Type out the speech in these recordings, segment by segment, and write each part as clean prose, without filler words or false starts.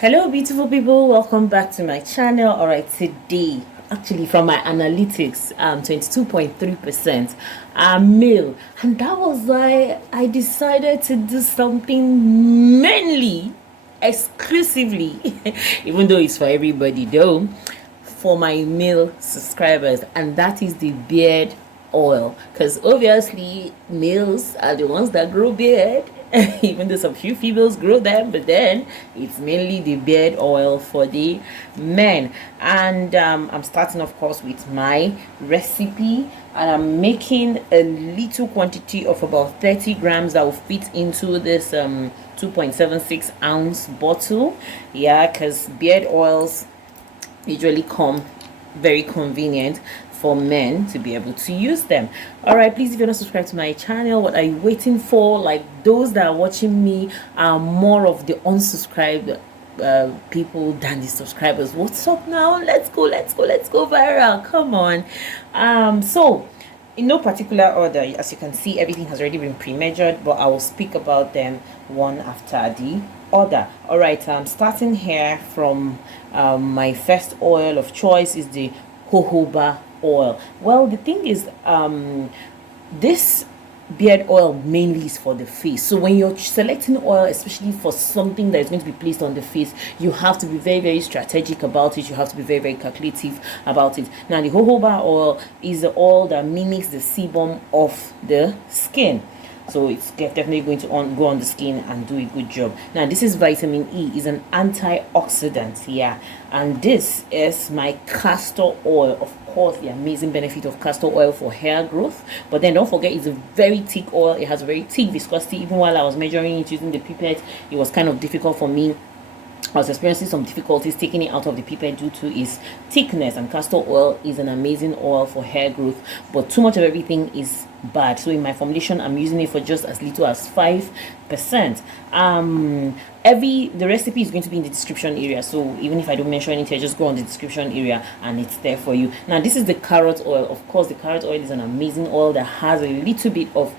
Hello beautiful people, welcome back to my channel. All right, today actually from my analytics 22.3% are male, and that was why I decided to do something mainly exclusively even though it's for everybody though, for my male subscribers, and that is the beard oil, because obviously males are the ones that grow beard even though some few females grow them, but then it's mainly the beard oil for the men. And I'm starting of course with my recipe, and I'm making a little quantity of about 30 grams that will fit into this 2.76 ounce bottle. Yeah, because beard oils usually come very convenient for men to be able to use them. All right, please, if you're not subscribed to my channel, what are you waiting for? Like, those that are watching me are more of the unsubscribed people than the subscribers. What's up now? Let's go viral. Come on. So in no particular order, as you can see, everything has already been pre-measured, but I will speak about them one after the other. All right, I'm starting here from my first oil of choice is the jojoba oil. Well, the thing is, this beard oil mainly is for the face. So when you're selecting oil, especially for something that is going to be placed on the face, you have to be very strategic about it. You have to be very calculative about it. Now, the jojoba oil is the oil that mimics the sebum of the skin, so it's definitely going to go on the skin and do a good job. Now, this is vitamin E, is an antioxidant, yeah. And this is my castor oil. Of course, the amazing benefit of castor oil for hair growth, but then don't forget, it's a very thick oil. It has a very thick viscosity. Even while I was measuring it using the pipette, it was kind of difficult for me. I was experiencing some difficulties taking it out of the pipette due to its thickness, and castor oil is an amazing oil for hair growth, but too much of everything is bad. So in my formulation, I'm using it for just as little as 5%. The recipe is going to be in the description area, so even if I don't mention anything, just go on the description area and it's there for you. Now, this is the carrot oil. Of course, the carrot oil is an amazing oil that has a little bit of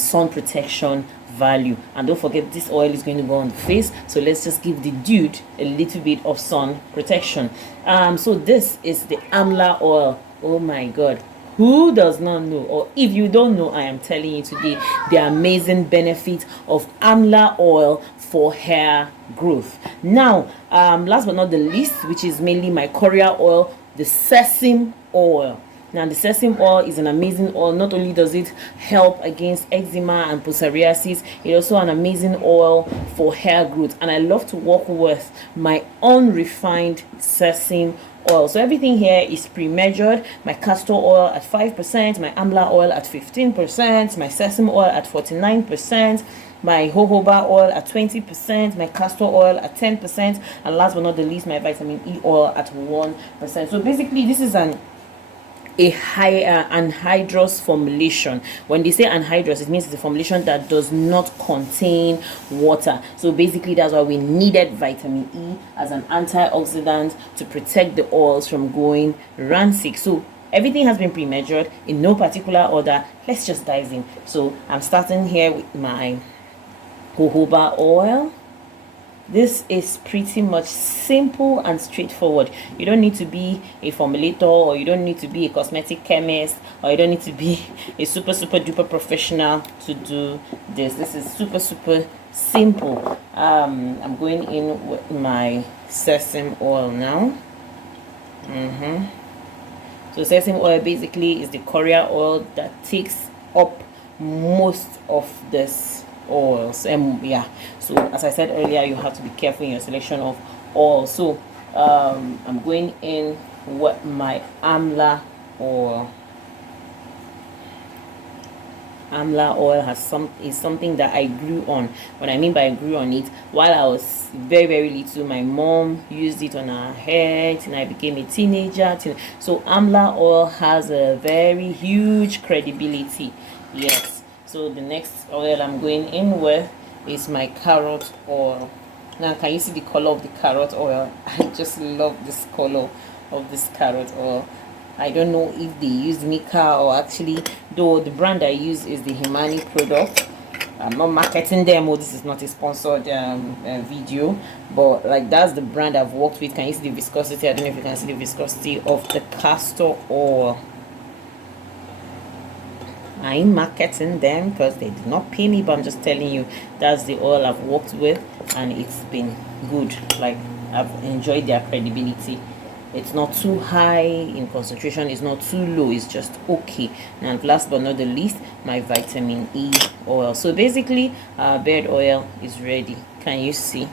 sun protection value, and don't forget, this oil is going to go on the face, so let's just give the dude a little bit of sun protection. So this is the Amla oil. Oh my god, who does not know? Or if you don't know, I am telling you today the amazing benefit of Amla oil for hair growth. Now, last but not the least, which is mainly my Korea oil, the Sesame oil. Now, the sesame oil is an amazing oil. Not only does it help against eczema and psoriasis, it's also an amazing oil for hair growth. And I love to work with my unrefined sesame oil. So everything here is pre-measured. My castor oil at 5%, my amla oil at 15%, my sesame oil at 49%, my jojoba oil at 20%, my castor oil at 10%, and last but not the least, my vitamin E oil at 1%. So basically, this is a high anhydrous formulation. When they say anhydrous, it means it's a formulation that does not contain water. So basically, that's why we needed vitamin E as an antioxidant to protect the oils from going rancid. So everything has been pre-measured in no particular order. Let's just dive in. So I'm starting here with my jojoba oil. This is pretty much simple and straightforward. You don't need to be a formulator, or you don't need to be a cosmetic chemist, or you don't need to be a super duper professional to do this. This is super simple. I'm going in with my sesame oil now. So sesame oil basically is the Korea oil that takes up most of this oils. Yeah, so as I said earlier, you have to be careful in your selection of oil. So I'm going in with my amla oil. Amla oil is something that I grew on. What I mean by I grew on it, while I was very little, my mom used it on her head and I became a teenager. So amla oil has a very huge credibility. Yes. So the next oil I'm going in with is my carrot oil. Now, can you see the color of the carrot oil? I just love this color of this carrot oil. I don't know if they use Mika or actually, though the brand I use is the Himani product. I'm not marketing them. Oh, this is not a sponsored video, but like that's the brand I've worked with. Can you see the viscosity? I don't know if you can see the viscosity of the castor oil. I ain't marketing them because they did not pay me, but I'm just telling you that's the oil I've worked with, and it's been good. Like, I've enjoyed their credibility. It's not too high in concentration, it's not too low, it's just okay. And last but not the least, my vitamin E oil. So basically our beard oil is ready. Can you see?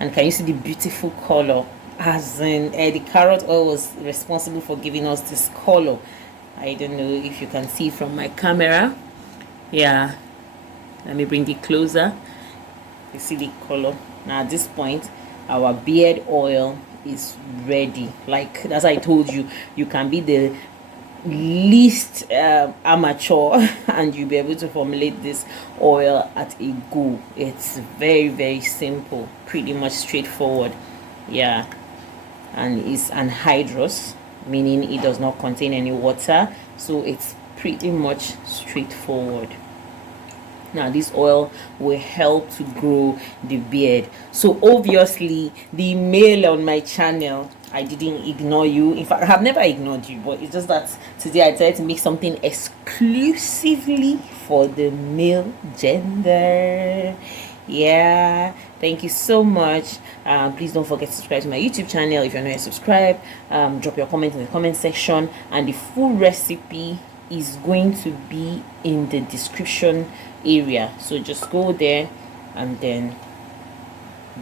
And can you see the beautiful color? As in the carrot oil was responsible for giving us this color. I don't know if you can see from my camera. Yeah, let me bring it closer. You see the color. Now at this point our beard oil is ready. Like, as I told you, you can be the least amateur and you'll be able to formulate this oil at a go. It's very, very simple, pretty much straightforward. Yeah, and it's anhydrous, meaning it does not contain any water, so it's pretty much straightforward. Now this oil will help to grow the beard. So obviously the male on my channel, I didn't ignore you. In fact, I have never ignored you, but it's just that today I decided to make something exclusively for the male gender. Yeah, thank you so much. Please don't forget to subscribe to my YouTube channel if you're not yet subscribed. Drop your comment in the comment section, and the full recipe is going to be in the description area, so just go there and then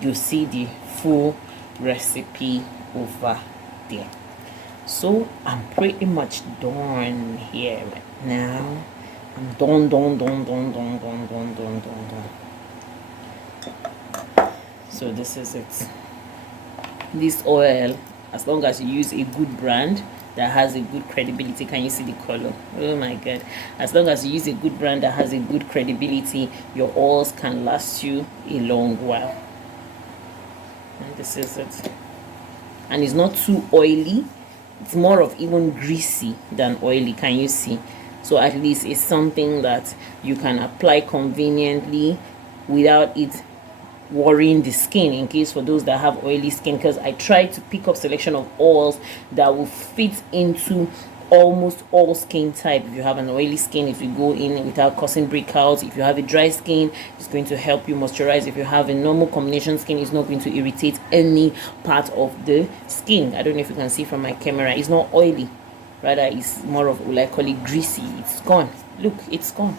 you'll see the full recipe over there. So I'm pretty much done here right now. I'm done. So this is it. This oil, as long as you use a good brand that has a good credibility, can you see the color? Oh my god, as long as you use a good brand that has a good credibility, your oils can last you a long while. And this is it. And it's not too oily, it's more of even greasy than oily. Can you see? So at least it's something that you can apply conveniently without it worrying the skin, in case for those that have oily skin, because I try to pick up selection of oils that will fit into almost all skin type. If you have an oily skin, it will go in without causing breakouts. If you have a dry skin, it's going to help you moisturize. If you have a normal combination skin, it's not going to irritate any part of the skin. I don't know if you can see from my camera, it's not oily, rather it's more of, like, call it greasy. It's gone. Look, it's gone.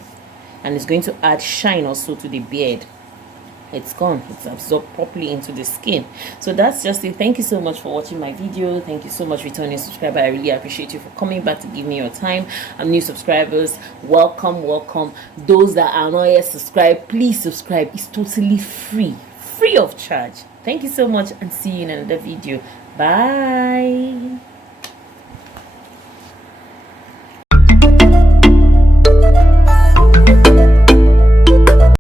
And it's going to add shine also to the beard. It's gone. It's absorbed properly into the skin. So that's just it. Thank you so much for watching my video. Thank you so much, returning subscriber. I really appreciate you for coming back to give me your time. New subscribers, welcome. Those that are not yet subscribed, please subscribe. It's totally free of charge. Thank you so much, and see you in another video. Bye.